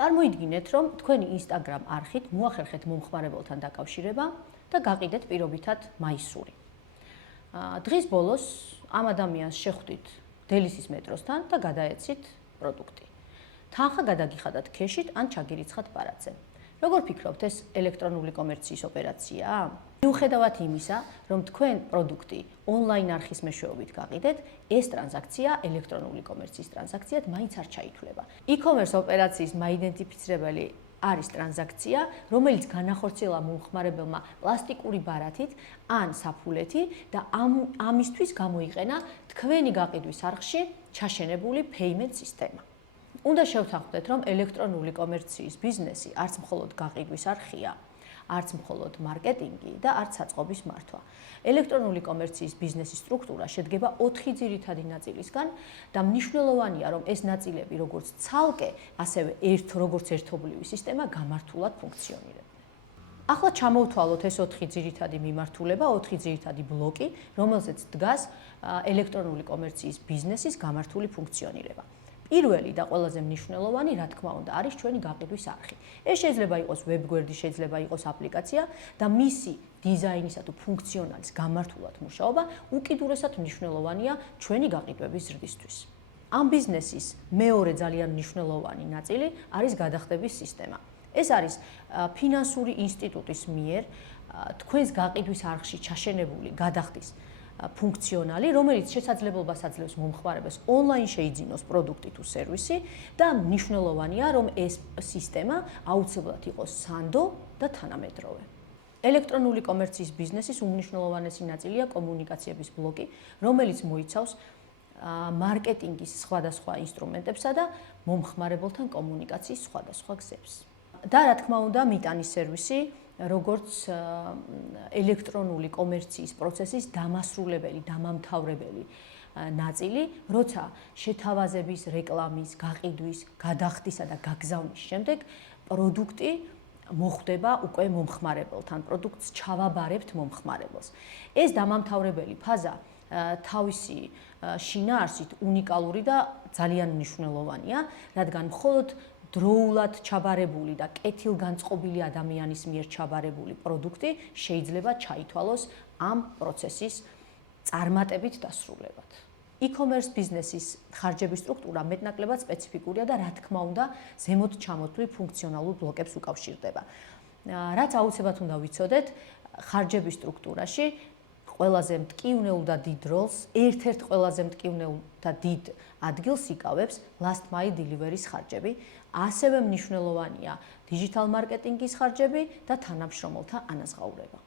წარმოიდგინეთ, რომ თქვენი Instagram არხით მოახერხეთ მომხმარებელთან დაკავშირება და გაყიდეთ პირობითად მაისური. დღის ბოლოს ამ ადამიანს შეხვდით დელისის მეტროსთან და გადაეცით პროდუქტი. თანხა გადაგიხადათ ქეშით ან ჩაგირიცხათ ბარათზე. როგორ ფიქრობთ, ეს ელექტრონული კომერციის ოპერაციაა? მიუხედავად იმისა, რომ თქვენ პროდუქტი ონლაინ არხის მეშვეობით გაყიდეთ, ეს ტრანზაქცია ელექტრონული კომერციის ტრანზაქციად მაინც არ ჩაითვლება. E-commerce ოპერაციის მაიდენტიფიცირებელი არის ტრანზაქცია, რომელიც განახორციელა მომხმარებელმა პლასტიკური ბარათით ან საფულეთი და ამისთვის გამოიყენა თქვენი გაყიდვის არხში ჩაშენებული payment სისტემა. უნდა შევთანხმდეთ, რომ ელექტრონული კომერციის ბიზნესი არც მხოლოდ გაყიდვის არხია, არც მხოლოდ მარკეტინგი და არც საწყობის მართვა. ელექტრონული კომერციის ბიზნესის სტრუქტურა შედგება 4 ძირითადი ნაწილისგან და მნიშვნელოვანია, რომ ეს ნაწილები როგორც ცალკე, ასევე როგორც ერთობლივი სისტემა გამართულად ფუნქციონირებდნენ. ახლა ჩამოვთვალოთ ეს 4 ძირითადი მიმართულება, 4 ძირითადი ბლოკი, რომელზეც დგას ელექტრონული კომერციის ბიზნესის გამართული ფუნქციონირება. პირველი და ყველაზე მნიშვნელოვანი, რა თქმა უნდა, არის ჩვენი გაყიდვის არხი. ეს შეიძლება იყოს ვებგვერდი, შეიძლება იყოს აპლიკაცია და მისი დიზაინისა თუ ფუნქციონალის გამართულად მუშაობა უკიდურესად მნიშვნელოვანია ჩვენი გაყიდვების ზრდისთვის. ამ ბიზნესის მეორე ძალიან მნიშვნელოვანი ნაწილი არის გადახდების სისტემა. ეს არის ფინანსური ინსტიტუტის მიერ თქვენს გაყიდვის არხში ჩაშენებული გადახდის ფუნქციონალი, რომელიც შესაძლებლობას აძლევს მომხმარებელს ონლაინ შეიძინოს პროდუქტი თუ სერვისი და მნიშვნელოვანია, რომ ეს სისტემა აუცილებლად იყოს სანდო და თანამედროვე. ელექტრონული კომერციის ბიზნესის უმნიშვნელოვანესი ნაწილია კომუნიკაციების ბლოკი, რომელიც მოიცავს მარკეტინგის სხვადასხვა ინსტრუმენტებსა და მომხმარებელთან კომუნიკაციის სხვადასხვა გზებს. და რა თქმა უნდა, მიტანის სერვისი, როგორც ელექტრონული კომერციის პროცესის დამასრულებელი, დამამთავრებელი ნაწილი, როცა შეთავაზების, რეკლამის, გაყიდვის, გადახდისა და გაგზავნის შემდეგ პროდუქტი მოხვდება უკვე მომხმარებელთან, პროდუქტს ჩავაბარებთ მომხმარებელს. ეს დამამთავრებელი ფაზა თავისი შინაარსით უნიკალური და ძალიან მნიშვნელოვანია, რადგან მხოლოდ დროულად ჩაბარებული და კეთილგანწყობილი ადამიანის მიერ ჩაბარებული პროდუქტი შეიძლება ჩაითვალოს ამ პროცესის წარმატებით დასრულებად. E-commerce ბიზნესის ხარჯების სტრუქტურა მეტნაკლებად სპეციფიკურია და რა თქმა უნდა, ზემოთ ჩამოთვლილ ფუნქციონალურ ბლოკებს უკავშირდება. რაც აუცილებლად უნდა ვიცოდეთ, ხარჯების სტრუქტურაში ყველაზე მტკივნეულ და დიდ როლს, ერთ-ერთ ყველაზე მტკივნეულ და დიდ ადგილს იკავებს last mile delivery-ის ხარჯები, ასევე მნიშვნელოვანია digital marketing-ის ხარჯები და თანამშრომელთა ანაზღაურება.